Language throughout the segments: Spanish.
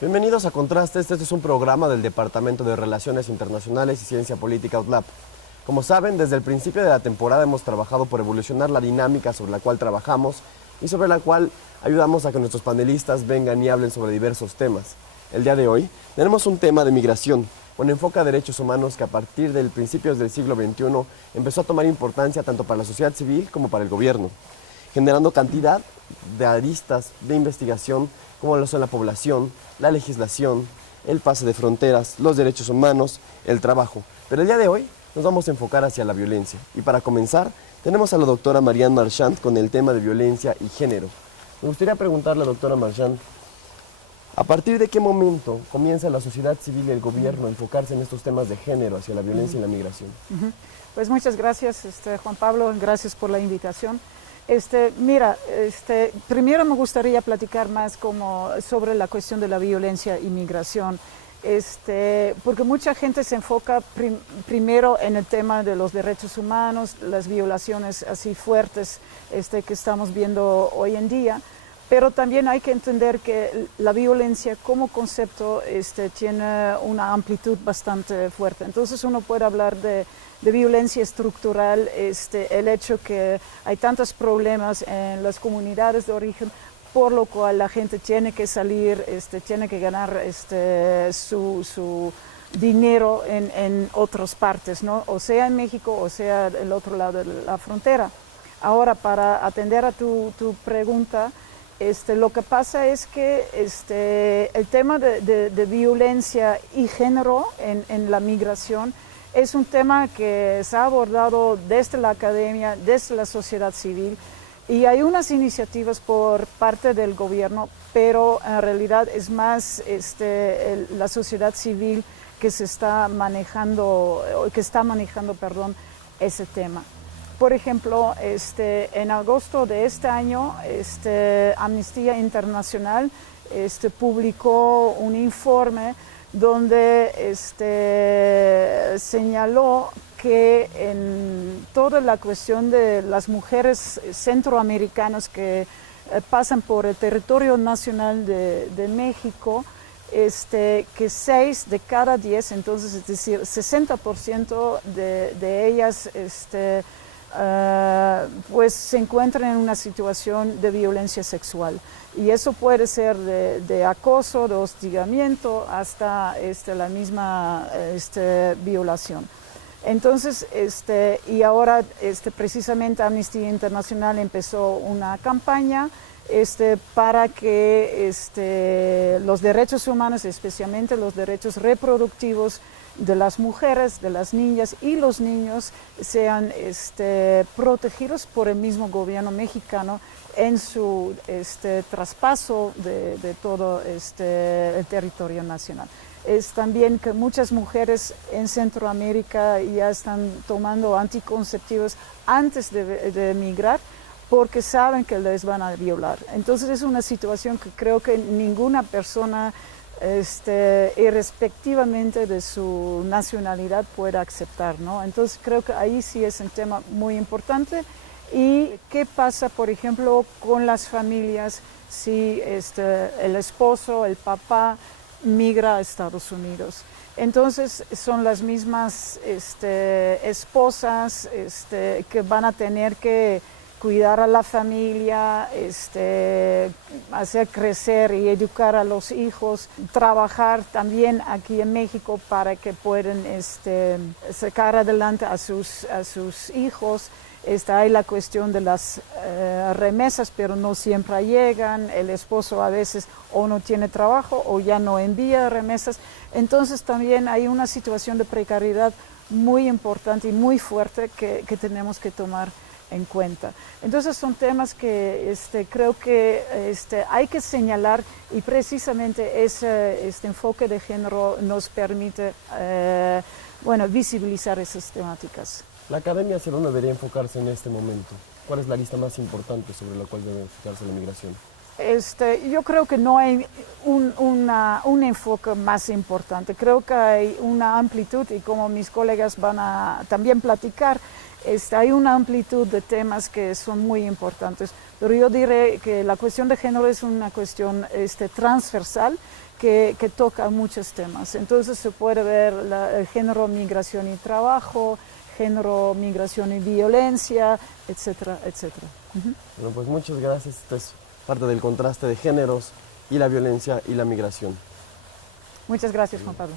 Bienvenidos a Contrastes, este es un programa del Departamento de Relaciones Internacionales y Ciencia Política UTLAP. Como saben, desde el principio de la temporada hemos trabajado por evolucionar la dinámica sobre la cual trabajamos y sobre la cual ayudamos a que nuestros panelistas vengan y hablen sobre diversos temas. El día de hoy tenemos un tema de migración, con enfoque a derechos humanos que a partir del principios del siglo XXI empezó a tomar importancia tanto para la sociedad civil como para el gobierno, generando cantidad de aristas de investigación como lo son la población, la legislación, el pase de fronteras, los derechos humanos, el trabajo. Pero el día de hoy nos vamos a enfocar hacia la violencia. Y para comenzar, tenemos a la doctora Marianne Marchand con el tema de violencia y género. Me gustaría preguntarle, doctora Marchand, ¿a partir de qué momento comienza la sociedad civil y el gobierno a enfocarse en estos temas de género hacia la violencia y la migración? Pues muchas gracias, Juan Pablo, gracias por la invitación. Primero me gustaría platicar más sobre la cuestión de la violencia y migración, porque mucha gente se enfoca primero en el tema de los derechos humanos, las violaciones así fuertes que estamos viendo hoy en día, pero también hay que entender que la violencia como concepto tiene una amplitud bastante fuerte. Entonces uno puede hablar de violencia estructural, el hecho que hay tantos problemas en las comunidades de origen, por lo cual la gente tiene que salir, tiene que ganar su dinero en otras partes, ¿no? O sea en México o sea el otro lado de la frontera. Ahora, para atender a tu pregunta, lo que pasa es que el tema de violencia y género en la migración es un tema que se ha abordado desde la academia, desde la sociedad civil, y hay unas iniciativas por parte del gobierno, pero en realidad es más la sociedad civil que está manejando ese tema. Por ejemplo, en agosto de este año, Amnistía Internacional publicó un informe donde señaló que en toda la cuestión de las mujeres centroamericanas que pasan por el territorio nacional de México, que 6 de cada 10, entonces es decir, 60% de ellas pues se encuentran en una situación de violencia sexual, y eso puede ser de acoso, de hostigamiento, hasta la misma violación. Entonces, y ahora precisamente Amnistía Internacional empezó una campaña para que los derechos humanos, especialmente los derechos reproductivos de las mujeres, de las niñas y los niños, sean protegidos por el mismo gobierno mexicano en su traspaso de todo el territorio nacional. Es también que muchas mujeres en Centroamérica ya están tomando anticonceptivos antes de emigrar, porque saben que les van a violar. Entonces es una situación que creo que ninguna persona, irrespectivamente de su nacionalidad, puede aceptar, ¿no? Entonces creo que ahí sí es un tema muy importante. ¿Y qué pasa, por ejemplo, con las familias si el esposo, el papá, migra a Estados Unidos? Entonces son las mismas esposas que van a tener que cuidar a la familia, hacer crecer y educar a los hijos, trabajar también aquí en México para que puedan sacar adelante a sus hijos. Hay la cuestión de las remesas, pero no siempre llegan. El esposo a veces o no tiene trabajo o ya no envía remesas. Entonces también hay una situación de precariedad muy importante y muy fuerte que tenemos que tomar en cuenta. Entonces son temas que creo que hay que señalar, y precisamente ese enfoque de género nos permite visibilizar esas temáticas. ¿La academia hacia dónde debería enfocarse en este momento? ¿Cuál es la lista más importante sobre la cual debe enfocarse la migración? Yo creo que no hay un enfoque más importante. Creo que hay una amplitud y como mis colegas van a también platicar, hay una amplitud de temas que son muy importantes. Pero yo diré que la cuestión de género es una cuestión transversal que toca muchos temas. Entonces se puede ver el género, migración y trabajo, género, migración y violencia, etcétera, etcétera. Bueno, pues muchas gracias. Esto es parte del contraste de géneros y la violencia y la migración. Muchas gracias, Juan Pablo.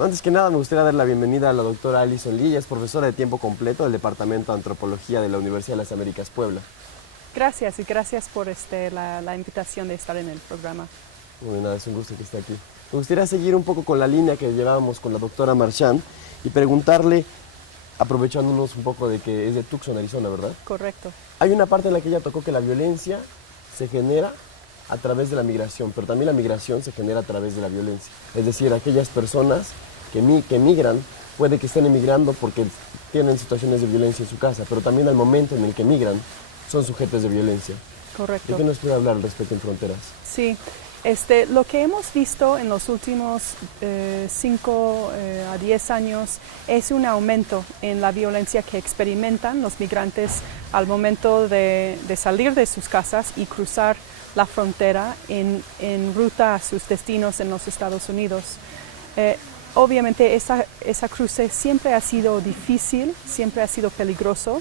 Antes que nada, me gustaría dar la bienvenida a la doctora Alison Lee, es profesora de tiempo completo del Departamento de Antropología de la Universidad de las Américas, Puebla. Gracias y gracias por la invitación de estar en el programa. Bueno, nada, es un gusto que esté aquí. Me gustaría seguir un poco con la línea que llevábamos con la doctora Marchand y preguntarle, aprovechándonos un poco de que es de Tucson, Arizona, ¿verdad? Correcto. Hay una parte en la que ella tocó que la violencia se genera a través de la migración, pero también la migración se genera a través de la violencia. Es decir, aquellas personas que migran, puede que estén emigrando porque tienen situaciones de violencia en su casa, pero también al momento en el que migran son sujetos de violencia. Correcto. ¿De qué nos puede hablar al respecto en Fronteras? Sí, lo que hemos visto en los últimos 5 a 10 años es un aumento en la violencia que experimentan los migrantes al momento de salir de sus casas y cruzar la frontera en ruta a sus destinos en los Estados Unidos. Obviamente esa cruce siempre ha sido difícil, siempre ha sido peligroso.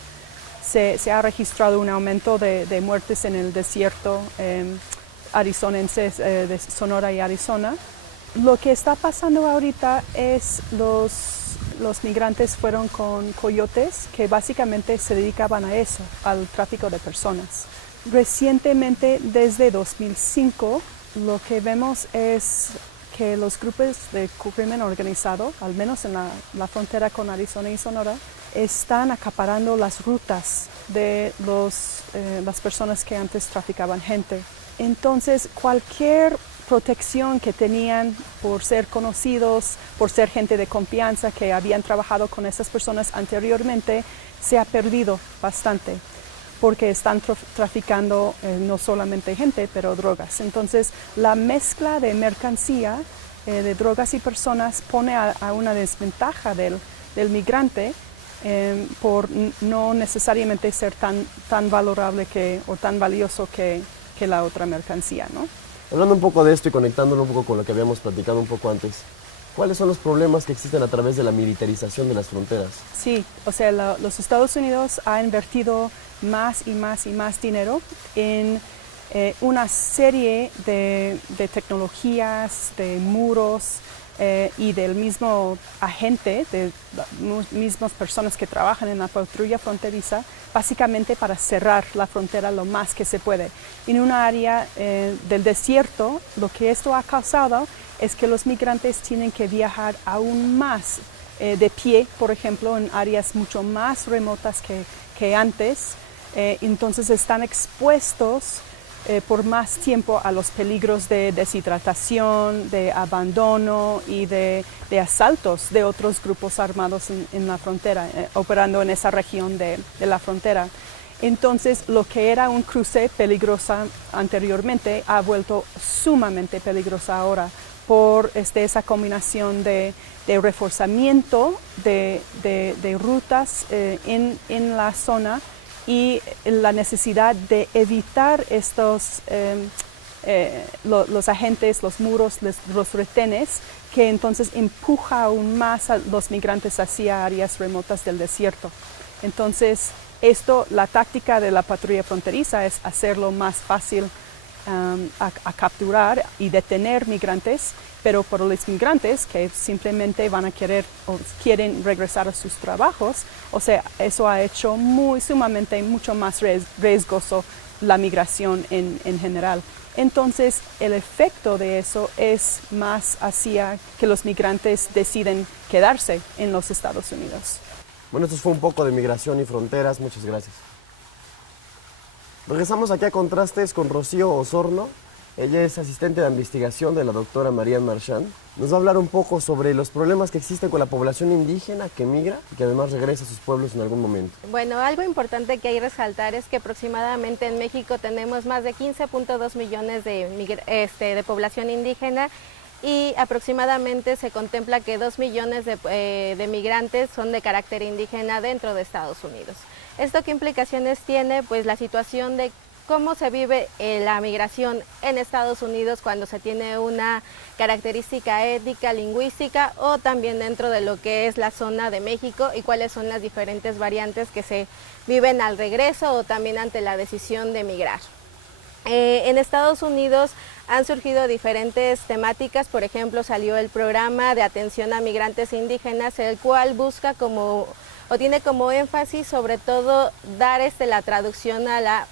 Se ha registrado un aumento de muertes en el desierto arizonenses de Sonora y Arizona. Lo que está pasando ahorita es los migrantes fueron con coyotes que básicamente se dedicaban a eso, al tráfico de personas. Recientemente, desde 2005, lo que vemos es que los grupos de crimen organizado, al menos en la frontera con Arizona y Sonora, están acaparando las rutas de las personas que antes traficaban gente. Entonces, cualquier protección que tenían por ser conocidos, por ser gente de confianza que habían trabajado con esas personas anteriormente, se ha perdido bastante porque están traficando no solamente gente, pero drogas. Entonces, la mezcla de mercancía, de drogas y personas, pone a una desventaja del migrante por no necesariamente ser tan valorable o tan valioso que la otra mercancía, ¿no? Hablando un poco de esto y conectándolo un poco con lo que habíamos platicado un poco antes, ¿cuáles son los problemas que existen a través de la militarización de las fronteras? Sí, o sea, los Estados Unidos ha invertido más y más y más dinero en una serie de tecnologías, de muros y del mismo agente, de mismas personas que trabajan en la patrulla fronteriza, básicamente para cerrar la frontera lo más que se puede. En una área del desierto, lo que esto ha causado es que los migrantes tienen que viajar aún más de pie, por ejemplo, en áreas mucho más remotas que antes. Entonces están expuestos por más tiempo a los peligros de deshidratación, de abandono y de asaltos de otros grupos armados en la frontera, operando en esa región de la frontera. Entonces, lo que era un cruce peligrosa anteriormente ha vuelto sumamente peligrosa ahora por esa combinación de reforzamiento de rutas en la zona y la necesidad de evitar los agentes, los muros, los retenes, que entonces empuja aún más a los migrantes hacia áreas remotas del desierto. Entonces, la táctica de la patrulla fronteriza es hacerlo más fácil a capturar y detener migrantes, pero por los migrantes que simplemente van a querer o quieren regresar a sus trabajos, o sea, eso ha hecho sumamente mucho más riesgoso la migración en general. Entonces, el efecto de eso es más hacia que los migrantes deciden quedarse en los Estados Unidos. Bueno, esto fue un poco de migración y fronteras. Muchas gracias. Regresamos aquí a Contrastes con Rocío Osorno, Ella es asistente de investigación de la doctora Marianne Marchand. Nos va a hablar un poco sobre los problemas que existen con la población indígena que migra y que además regresa a sus pueblos en algún momento. Bueno, algo importante que hay que resaltar es que aproximadamente en México tenemos más de 15.2 millones de población indígena y aproximadamente se contempla que 2 millones de migrantes son de carácter indígena dentro de Estados Unidos. ¿Esto qué implicaciones tiene? Pues la situación de cómo se vive la migración en Estados Unidos cuando se tiene una característica étnica, lingüística o también dentro de lo que es la zona de México y cuáles son las diferentes variantes que se viven al regreso o también ante la decisión de migrar. En Estados Unidos han surgido diferentes temáticas, por ejemplo salió el programa de atención a migrantes indígenas, el cual busca tiene como énfasis sobre todo dar la traducción a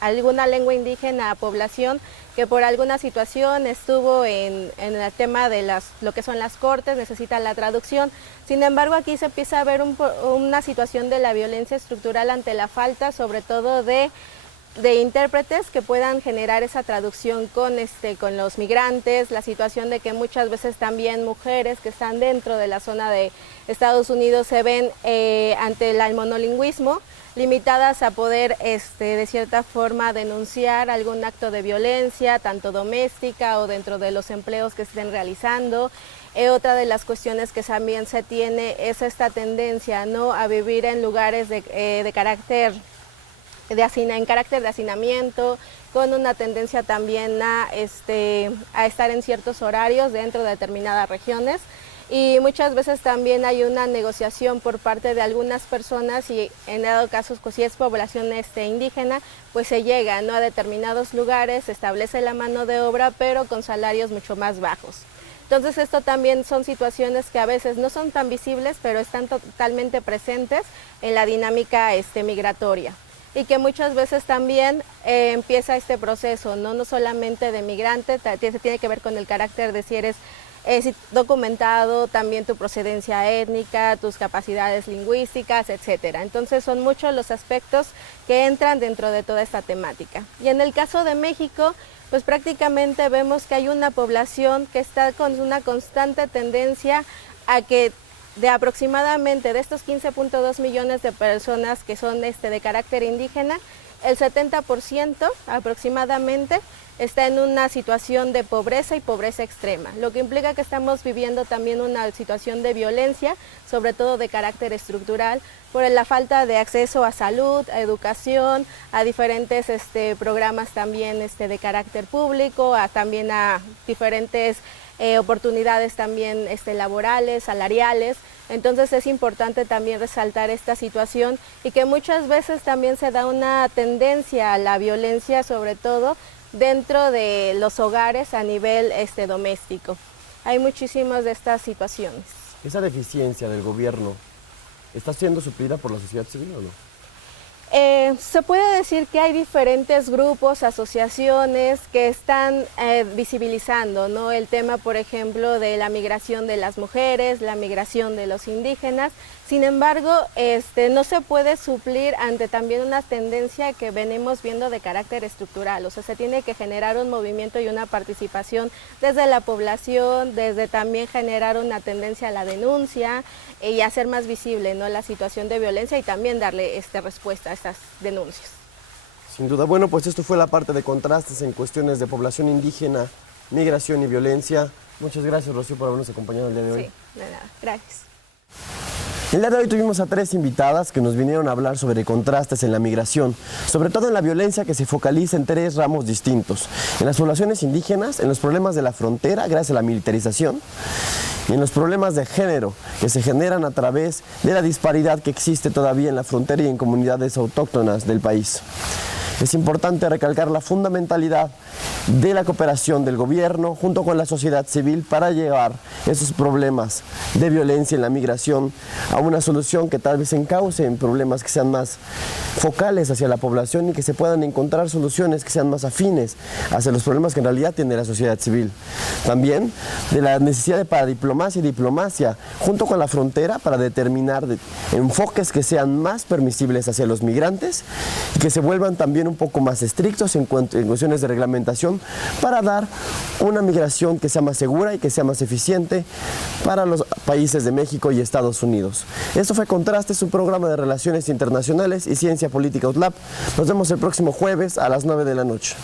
alguna lengua indígena a población que por alguna situación estuvo en el tema de lo que son las cortes, necesita la traducción. Sin embargo, aquí se empieza a ver una situación de la violencia estructural ante la falta sobre todo de intérpretes que puedan generar esa traducción con los migrantes, la situación de que muchas veces también mujeres que están dentro de la zona de Estados Unidos se ven ante el monolingüismo, limitadas a poder de cierta forma denunciar algún acto de violencia, tanto doméstica o dentro de los empleos que estén realizando. Otra de las cuestiones que también se tiene es esta tendencia, ¿no?, a vivir en lugares en carácter de hacinamiento, con una tendencia también a estar en ciertos horarios dentro de determinadas regiones. Y muchas veces también hay una negociación por parte de algunas personas y en dado caso, pues, si es población indígena, pues se llega, ¿no?, a determinados lugares, se establece la mano de obra, pero con salarios mucho más bajos. Entonces esto también son situaciones que a veces no son tan visibles, pero están totalmente presentes en la dinámica migratoria. Y que muchas veces también empieza este proceso, no solamente de migrante, se tiene que ver con el carácter de si eres documentado, también tu procedencia étnica, tus capacidades lingüísticas, etcétera. Entonces son muchos los aspectos que entran dentro de toda esta temática. Y en el caso de México, pues prácticamente vemos que hay una población que está con una constante tendencia a que de aproximadamente de estos 15.2 millones de personas que son de carácter indígena, el 70% aproximadamente está en una situación de pobreza y pobreza extrema, lo que implica que estamos viviendo también una situación de violencia, sobre todo de carácter estructural, por la falta de acceso a salud, a educación, a diferentes programas también de carácter público, también a diferentes oportunidades también laborales, salariales. Entonces es importante también resaltar esta situación y que muchas veces también se da una tendencia a la violencia, sobre todo dentro de los hogares a nivel doméstico. Hay muchísimas de estas situaciones. ¿Esa deficiencia del gobierno está siendo suplida por la sociedad civil o no? Se puede decir que hay diferentes grupos, asociaciones que están visibilizando, ¿no?, el tema, por ejemplo, de la migración de las mujeres, la migración de los indígenas. Sin embargo, no se puede suplir ante también una tendencia que venimos viendo de carácter estructural. O sea, se tiene que generar un movimiento y una participación desde la población, desde también generar una tendencia a la denuncia y hacer más visible, ¿no?, la situación de violencia y también darle respuesta a estas denuncias. Sin duda. Bueno, pues esto fue la parte de contrastes en cuestiones de población indígena, migración y violencia. Muchas gracias, Rocío, por habernos acompañado el día de hoy. Sí, de nada. Gracias. El día de hoy tuvimos a 3 invitadas que nos vinieron a hablar sobre contrastes en la migración, sobre todo en la violencia que se focaliza en 3 ramos distintos: en las poblaciones indígenas, en los problemas de la frontera gracias a la militarización y en los problemas de género que se generan a través de la disparidad que existe todavía en la frontera y en comunidades autóctonas del país. Es importante recalcar la fundamentalidad de la cooperación del gobierno junto con la sociedad civil para llevar esos problemas de violencia en la migración a una solución que tal vez encauce en problemas que sean más focales hacia la población y que se puedan encontrar soluciones que sean más afines hacia los problemas que en realidad tiene la sociedad civil. También de la necesidad de paradiplomacia y diplomacia junto con la frontera para determinar enfoques que sean más permisibles hacia los migrantes y que se vuelvan también un un poco más estrictos en cuestiones de reglamentación para dar una migración que sea más segura y que sea más eficiente para los países de México y Estados Unidos. Esto fue Contrastes, un programa de Relaciones Internacionales y Ciencia Política UTLAP. Nos vemos el próximo jueves a las 9 de la noche.